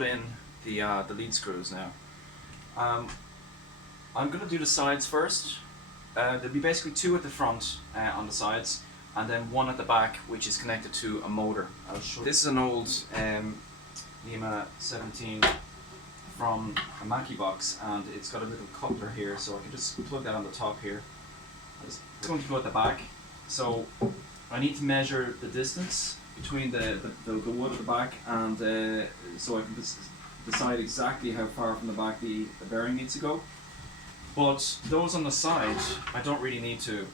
In the lead screws now. I'm going to do the sides first. There'll be basically two at the front on the sides, and then one at the back, which is connected to a motor. I'll show. This is an old NEMA 17 from a Mackie box, and it's got a little coupler here, so I can just plug that on the top here. It's going to go at the back, so I need to measure the distance between the wood at the back, and so I can decide exactly how far from the back the bearing needs to go. But those on the side, I don't really need to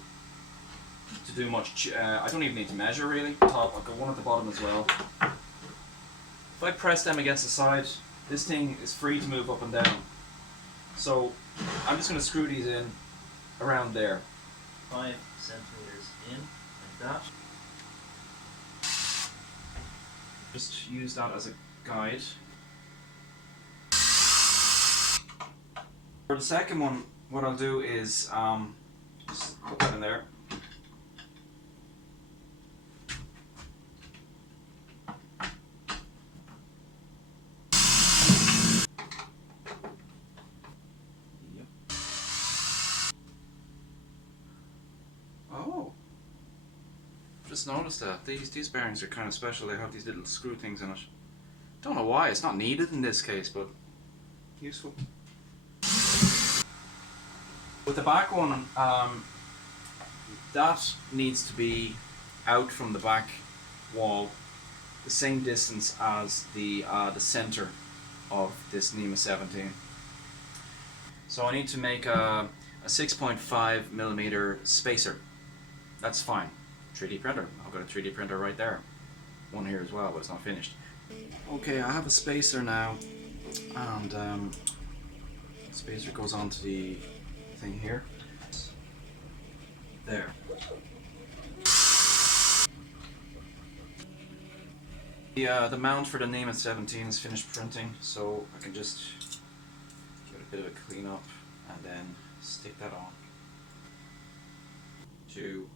do much. I don't even need to measure really. Top, I've got one at the bottom as well. If I press them against the side, this thing is free to move up and down. So I'm just going to screw these in around there. 5 centimeters in, like that. Just use that as a guide. For the second one, what I'll do is just put that in there. Yep. Oh, just noticed that these bearings are kind of special. They have these little screw things in it. Don't know why. It's not needed in this case, but useful. With the back one, that needs to be out from the back wall the same distance as the center of this NEMA 17. So I need to make a 6.5 millimeter spacer. That's fine. 3D printer. I've got a 3D printer right there. One here as well, but it's not finished. Okay, I have a spacer now, and the spacer goes onto the thing here. There. The mount for the NEMA 17 is finished printing, so I can just give it a bit of a clean up and then stick that on to.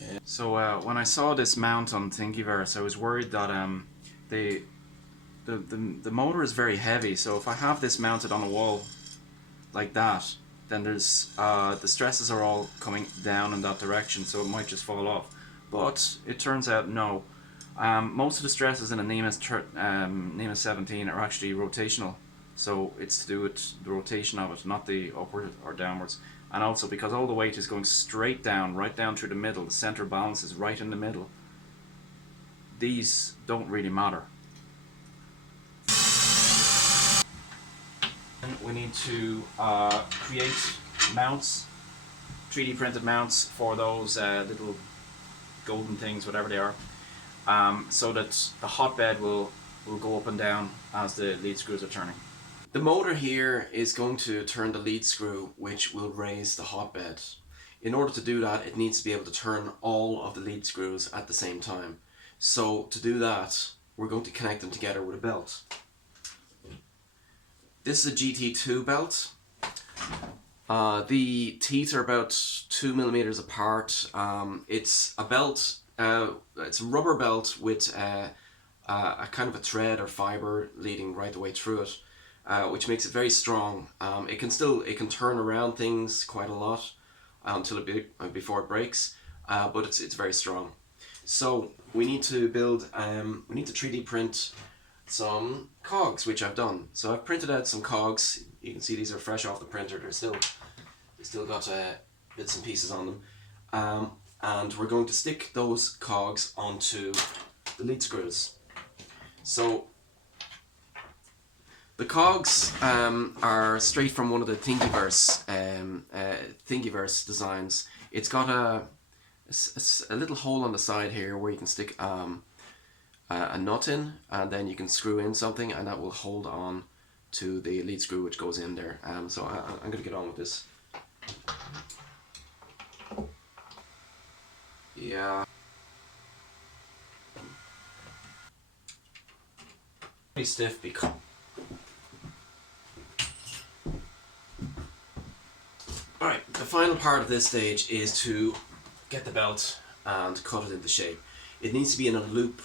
Yeah. So when I saw this mount on Thingiverse, I was worried that the motor is very heavy, so if I have this mounted on a wall like that, then there's the stresses are all coming down in that direction, so it might just fall off. But it turns out no. Most of the stresses in a NEMA 17 are actually rotational, so it's to do with the rotation of it, not the upward or downwards. And also because all the weight is going straight down, right down through the middle, the center balance is right in the middle. These don't really matter. We need to create mounts, 3D printed mounts for those little golden things, whatever they are, so that the hotbed will go up and down as the lead screws are turning. The motor here is going to turn the lead screw, which will raise the hotbed. In order to do that, it needs to be able to turn all of the lead screws at the same time. So to do that, we're going to connect them together with a belt. This is a GT2 belt. The teeth are about 2 millimeters apart. It's a belt, it's a rubber belt with a kind of a thread or fiber leading right the way through it, which makes it very strong. It can turn around things quite a lot before it breaks, but it's very strong. So we need to build, we need to 3D print some cogs, which I've done. So I've printed out some cogs. You can see these are fresh off the printer. They still got bits and pieces on them, and we're going to stick those cogs onto the lead screws. So the cogs are straight from one of the Thingiverse designs. It's got a little hole on the side here where you can stick a nut in, and then you can screw in something, and that will hold on to the lead screw which goes in there. So I'm going to get on with this. Yeah. Pretty stiff because. Alright, the final part of this stage is to get the belt and cut it into shape. It needs to be in a loop.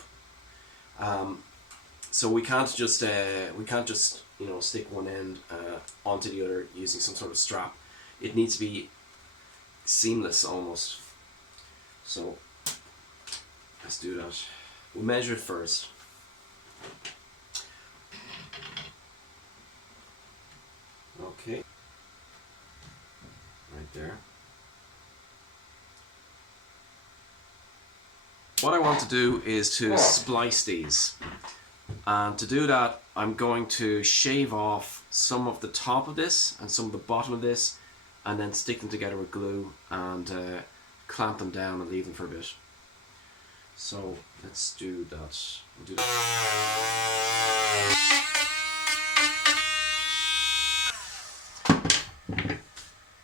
So we can't just stick one end onto the other using some sort of strap. It needs to be seamless almost. So let's do that. We'll measure it first. Okay, right there. What I want to do is to splice these, and to do that I'm going to shave off some of the top of this and some of the bottom of this, and then stick them together with glue and clamp them down and leave them for a bit. So let's do that. We'll do that.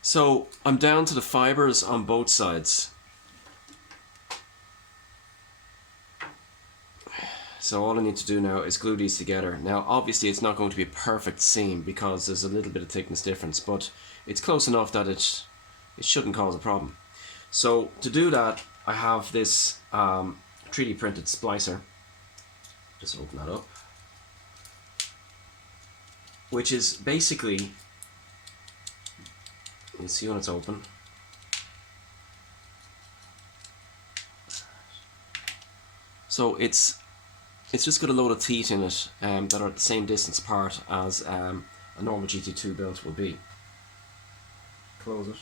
So I'm down to the fibers on both sides. So all I need to do now is glue these together. Now obviously it's not going to be a perfect seam because there's a little bit of thickness difference, but it's close enough that it shouldn't cause a problem. So to do that, I have this 3D printed splicer. Just open that up. Which is basically, you'll see when it's open. So it's just got a load of teeth in it that are at the same distance apart as a normal GT2 belt will be. Close it.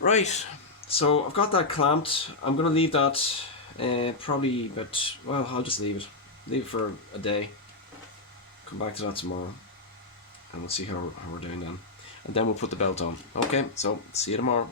Right, so I've got that clamped. I'm going to leave that probably about, well, I'll just leave it. Leave it for a day. Come back to that tomorrow and we'll see how we're doing then. And then we'll put the belt on. Okay, so see you tomorrow.